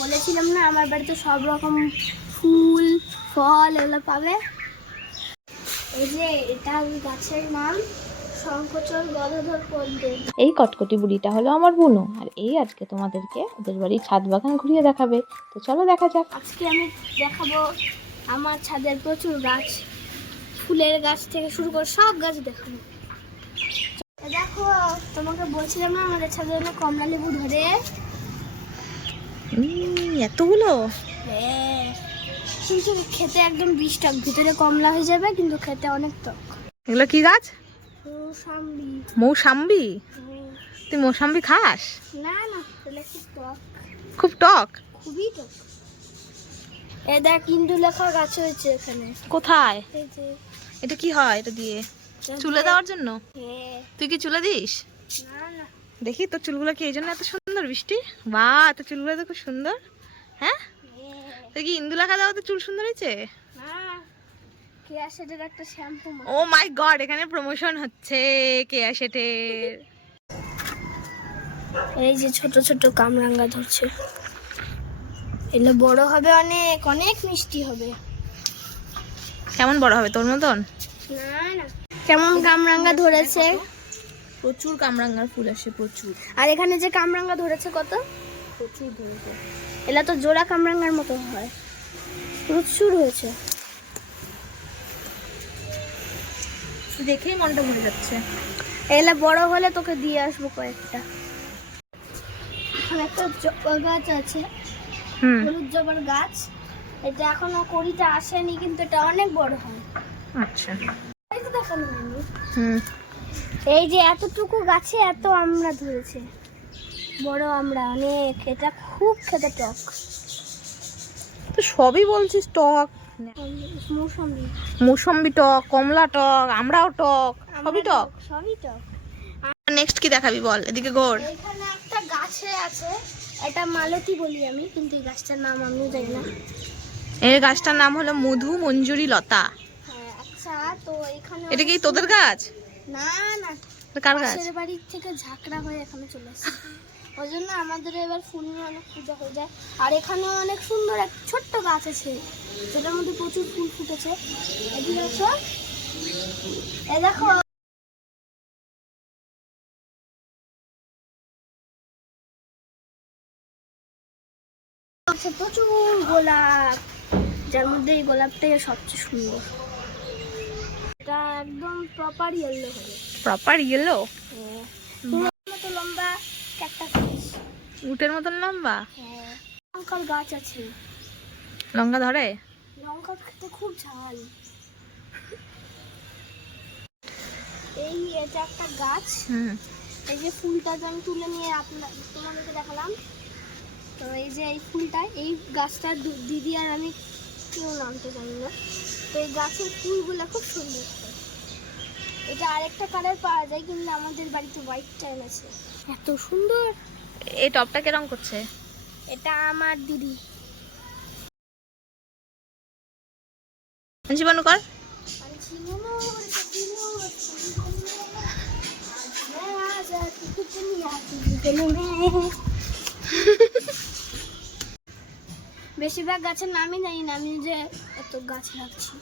বলেছিলাম না আমার বাড়িতে সব রকম ফুল ফল এগুলো পাবে। এই যে এটা গাছের নাম শঙ্খচূড় গদাধর পদ্ম। এই কটকটি বুড়িটা হলো আমার বুনু, আর এই আজকে তোমাদেরকে ওদের বাড়ির ছাদ বাগান ঘুরিয়ে দেখাবে। তো চলো দেখা যাক। আজকে আমি দেখাবো আমার ছাদের প্রচুর গাছ, ফুলের গাছ থেকে শুরু করে সব গাছ দেখাবো। দেখো তোমাকে বলছিলাম না আমাদের ছাদে অনেক কমলা লেবু ধরে। এতগুলো? হ্যাঁ, কিন্তু খেতে একদম বিষ টক, ভিতরে কমলা হয়ে যাবে কিন্তু খেতে অনেক টক। এগুলো কি গাছ? মৌসাম্বি। মৌসাম্বি? তুই মৌসাম্বি খাস? না না, তাহলে খুব টক। খুব টক? খুবই টক। এ দেখ কিন্তু লেখা গাছ হয়েছে এখানে। কোথায়? এই যে এটা কি হয়? এটা দিয়ে চুলে দেওয়ার জন্য? হ্যাঁ। তুই কি চুলে দিস? না না। দেখি তোর চুলগুলো কি এই জন্য এত সুন্দর বৃষ্টি? বাহ, তোর চুলগুলো তো খুব সুন্দর। হ্যাঁ, তুই কি ইন্দু লেখা দাও তো চুল সুন্দর হয়েছে? না, কেয়া শেডের একটা শ্যাম্পু। ও মাই গড, এখানে প্রমোশন হচ্ছে কেয়া শেটের। এই যে ছোট ছোট কামরাঙ্গা ধরছে, এগুলো বড় হবে অনেক অনেক মিষ্টি হবে। কেমন বড় হবে? তোর মতন? না না, কেমন কামরাঙ্গা ধরেছে। প্রচুর কামরাঙ্গার ফুল আসে, প্রচুর। আর এখানে যে কামরাঙ্গা ধরেছে কত প্রচুর ধরেছে। এলা তো জোড়া কামরাঙ্গার মতো হয়, প্রচুর হয়েছে। দেখেই মনটা ভরে যাচ্ছে। এলা বড় হলে তোকে দিয়ে আসবো কয়েকটা। এখানে একটা জবা গাছ আছে, হলুদ জবার গাছ। এটা এখনো কড়িটা আসেনি কিন্তু এটা অনেক বড় হয়। আচ্ছা, এই তো দেখানো হয়নি। এই যে এতটুকু গাছে এত আমড়া ধরেছে, বড় আমড়া অনেক। এটা খুব খেতে টক। তো সবই বলছিস টক। মৌসুমী, মৌসম্বি টক, কমলা টক, আমরাও টক, সবই টক। সবই টক। নেক্সট কি দেখাবি বল? এদিকে ঘোর। এখানে একটা গাছে আছে, এটা মালতী বলি আমি, কিন্তু এই গাছটার নাম আমিও জানি না। এই গাছটার নাম হলো মধু মঞ্জুরি লতা। হ্যাঁ, আচ্ছা। তো এখানে এটা কি তোদের গাছ? না না, কার গাছ? পাশের বাড়ির থেকে ঝাঁকড়া হয়ে এখানে চলে আসে, ওই জন্য আমাদের এবার ফুল নিয়ে অনেক পূজা হয়ে যায়। আর এখানেও অনেক সুন্দর এক ছোট্ট গাছ আছে, যেটার মধ্যে প্রচুর ফুল ফুটেছে। এদিকে আসো, এই দেখো। প্রচুর গোলাপ, যার মধ্যে এই গোলাপটাই সবচেয়ে সুন্দর। এটা একদম প্রপার ইয়েলো হবে। Proper yellow? মতো লম্বা ক্যাকটাস গাছ। উটের মতন লম্বা? হ্যাঁ, লঙ্কার গাছ আছে। লঙ্কা ধরে? লঙ্কা খেতে খুব ঝাল। এই এটা একটা গাছ। এই যে ফুলটা আমি তুলে নিয়ে তোমাদেরকে দেখালাম। তো এই যে এই ফুলটা, এই গাছটা দিদি আর আমি কেউ নামতে জানি না। তো এই গাছের ফুলগুলো খুব সুন্দর। এটা আরেকটা কালার পাওয়া যায় কিন্তু আমাদের বাড়িতে হোয়াইট টাইল আছে। এত সুন্দর। এই টপটা কেরম করছে? এটা আমার দিদি। জীবাণু কর। বেশিরভাগ গাছের নামই জানি না আমি, যে এত গাছ রাখছি।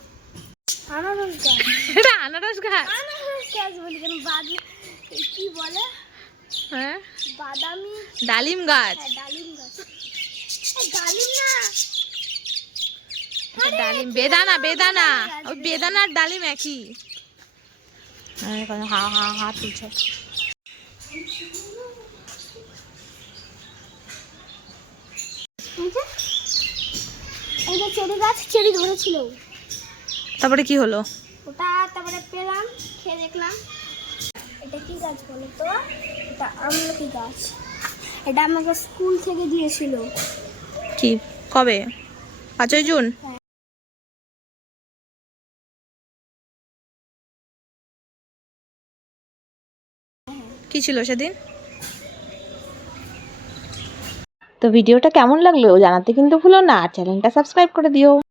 আনারস গাছ। এটা আনারস গাছ? আনারস গাছ বলি কেন, কি বলে, হ্যাঁ, বাদামি ডালিম গাছ। হ্যাঁ, ডালিম গাছ। ডালিম না, ডালিম, বেদানা। বেদানা, ওই বেদানা আর ডালিম একই। হা হা হা তুলছে। এই যে চেরি গাছ, চেরি ধরেছিল। তারপরে কি হলো? ওটা তারপরে পেলাম, খেয়ে দেখলাম। এটা কি গাছ বলো তো? এটা আমলকি গাছ। এটা আমাকে স্কুল থেকে দিয়েছিল। কি, কবে? 5ই জুন? কি ছিল সেদিন? তো ভিডিওটা কেমন লাগলো জানাতে কিন্তু ভুলো না, চ্যানেলটা সাবস্ক্রাইব করে দিও।